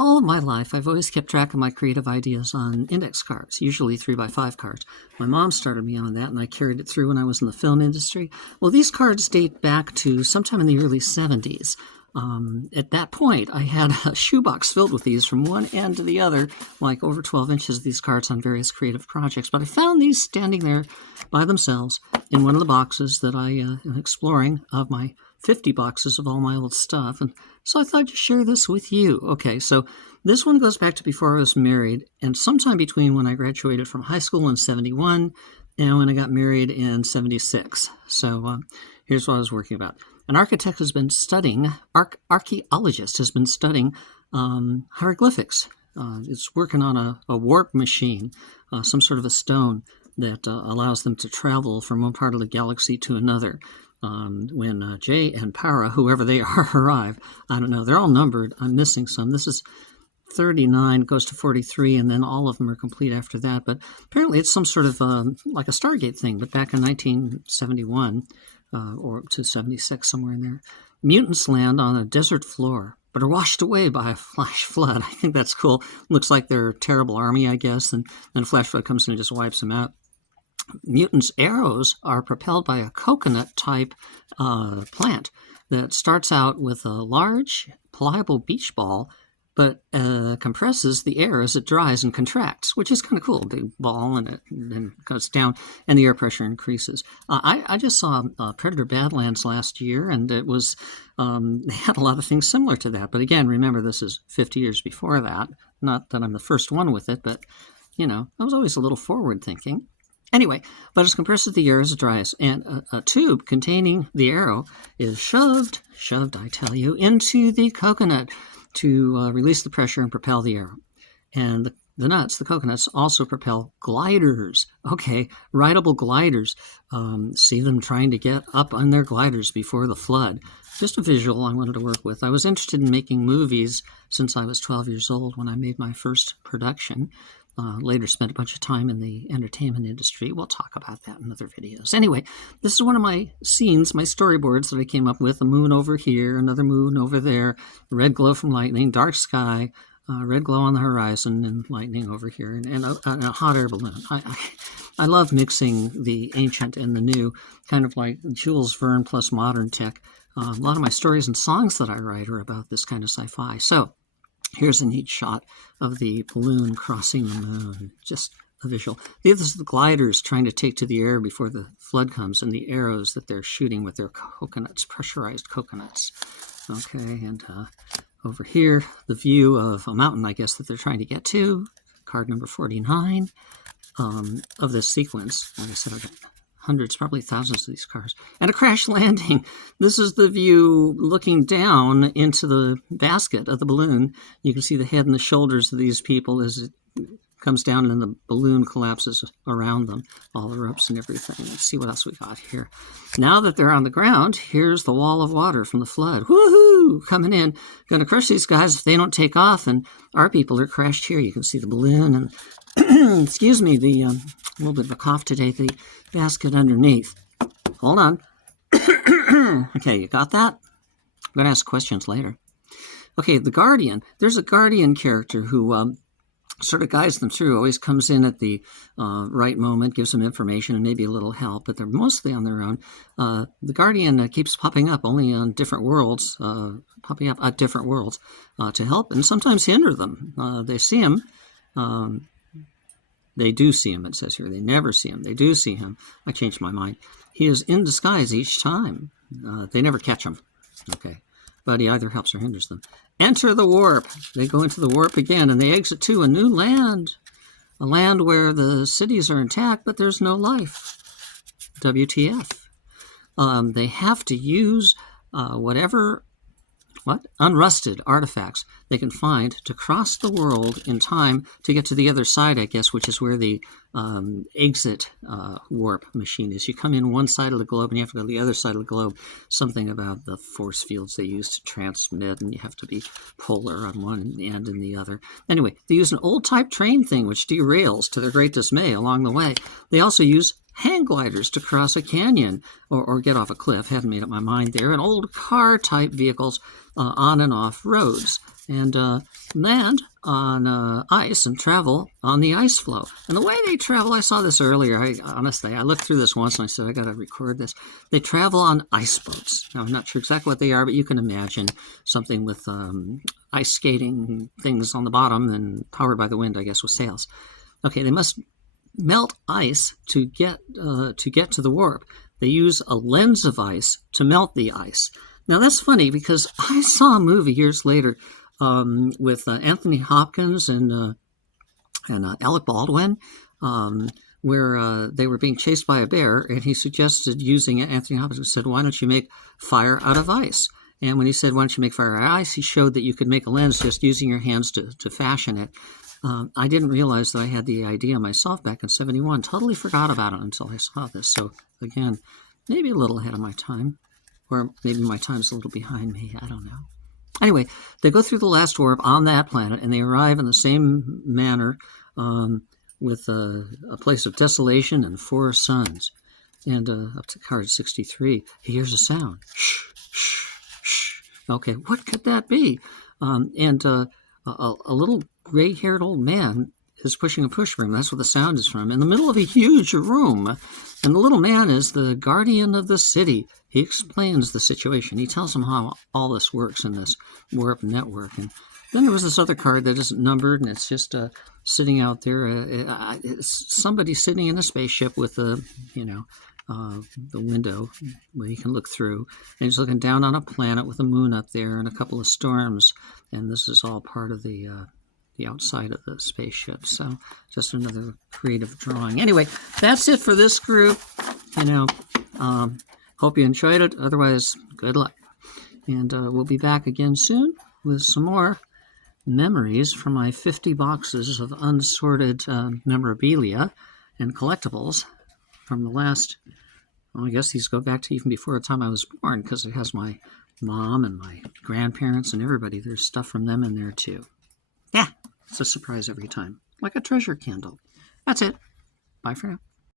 All of my life, I've always kept track of my creative ideas on index cards, usually 3x5 cards. My mom started me on that, and I carried it through when I was in the film industry. Well, these cards date back to sometime in the early 70s. At that point, I had a shoebox filled with these from one end to the other, like over 12 inches of these cards on various creative projects. But I found these standing there by themselves in one of the boxes that I am exploring of my 50 boxes of all my old stuff. And so I thought I'd share this with you. Okay, so this one goes back to before I was married, and sometime between when I graduated from high school in 71 and when I got married in 76. So here's what I was working about. An architect has been studying, archaeologist has been studying hieroglyphics. It's working on a warp machine, some sort of a stone that allows them to travel from one part of the galaxy to another. When Jay and Para, whoever they are, arrive, I don't know, they're all numbered. I'm missing some. This is 39, goes to 43, and then all of them are complete after that. But apparently it's some sort of like a Stargate thing, but back in 1971 or to 76, somewhere in there. Mutants land on a desert floor, but are washed away by a flash flood. I think that's cool. Looks like they're a terrible army, I guess, and then a flash flood comes in and just wipes them out. Mutants' arrows are propelled by a coconut-type plant that starts out with a large, pliable beach ball, but compresses the air as it dries and contracts, which is kind of cool. A big ball, and it then goes down, and the air pressure increases. I just saw Predator Badlands last year, and it was they had a lot of things similar to that. But again, remember, this is 50 years before that. Not that I'm the first one with it, but, you know, I was always a little forward-thinking. Anyway, but it compresses the air as it dries, and a tube containing the arrow is shoved, I tell you, into the coconut to release the pressure and propel the arrow. And the coconuts, also propel gliders. Okay, rideable gliders. See them trying to get up on their gliders before the flood. Just a visual I wanted to work with. I was interested in making movies since I was 12 years old when I made my first production. Later spent a bunch of time in the entertainment industry. We'll talk about that in other videos. Anyway, this is one of my scenes, my storyboards that I came up with. A moon over here, another moon over there, red glow from lightning, dark sky, red glow on the horizon, and lightning over here, and a hot air balloon. I love mixing the ancient and the new, kind of like Jules Verne plus modern tech. A lot of my stories and songs that I write are about this kind of sci-fi. So here's a neat shot of the balloon crossing the moon. Just a visual. This is the gliders trying to take to the air before the flood comes, and the arrows that they're shooting with their coconuts, pressurized coconuts. Okay, and over here, the view of a mountain, I guess, that they're trying to get to. Card number 49 of this sequence. Like I said, I've got hundreds, probably thousands of these cars. And a crash landing. This is the view looking down into the basket of the balloon. You can see the head and the shoulders of these people as it comes down and the balloon collapses around them, all the ropes and everything. Let's see what else we got here. Now that they're on the ground, here's the wall of water from the flood. Woohoo! Coming in. Going to crush these guys if they don't take off. And our people are crashed here. You can see the balloon and, excuse me, the a little bit of a cough today, the basket underneath. Hold on. Okay, you got that? I'm going to ask questions later. Okay, the Guardian. There's a Guardian character who sort of guides them through, always comes in at the right moment, gives them information and maybe a little help, but they're mostly on their own. The Guardian keeps popping up only on different worlds, popping up at different worlds to help and sometimes hinder them. They see him. They do see him, it says here. They never see him. They do see him. I changed my mind. He is in disguise each time. They never catch him. Okay. But he either helps or hinders them. Enter the warp. They go into the warp again, and they exit to a new land. A land where the cities are intact, but there's no life. WTF. They have to use unrusted artifacts they can find to cross the world in time to get to the other side, I guess, which is where the exit warp machine is. You come in one side of the globe and you have to go to the other side of the globe. Something about the force fields they use to transmit, and you have to be polar on one end and the other. Anyway, they use an old-type train thing which derails to their great dismay along the way. They also use hang gliders to cross a canyon or get off a cliff. Hadn't made up my mind there. And old car-type vehicles on and off roads. and land on ice and travel on the ice floe. And the way they travel, I saw this earlier. I looked through this once and I said, I got to record this. They travel on ice boats. Now, I'm not sure exactly what they are, but you can imagine something with ice skating things on the bottom and powered by the wind, I guess, with sails. Okay, they must melt ice to get to the warp. They use a lens of ice to melt the ice. Now, that's funny because I saw a movie years later with Anthony Hopkins and Alec Baldwin, where they were being chased by a bear, and he suggested using it. Anthony Hopkins said, why don't you make fire out of ice? And when he said, why don't you make fire out of ice, he showed that you could make a lens just using your hands to fashion it. I didn't realize that I had the idea myself back in 71. Totally forgot about it until I saw this. So, again, maybe a little ahead of my time. Or maybe my time's a little behind me. I don't know. Anyway, they go through the last warp on that planet, and they arrive in the same manner with a place of desolation and 4 suns. And up to card 63, he hears a sound. Shh, shh, shh. Okay, what could that be? And a little gray-haired old man is pushing a push broom. That's what the sound is from. In the middle of a huge room. And the little man is the guardian of the city. He explains the situation. He tells them how all this works in this warp network. And then there was this other card that isn't numbered, and it's just sitting out there. It's somebody sitting in a spaceship with the window where you can look through. And he's looking down on a planet with a moon up there and a couple of storms. And this is all part of the outside of the spaceship. So just another creative drawing. Anyway, that's it for this group. Hope you enjoyed it. Otherwise, good luck. And we'll be back again soon with some more memories from my 50 boxes of unsorted memorabilia and collectibles from the last, I guess these go back to even before the time I was born, because it has my mom and my grandparents and everybody. There's stuff from them in there too. Yeah, it's a surprise every time, like a treasure candle. That's it. Bye for now.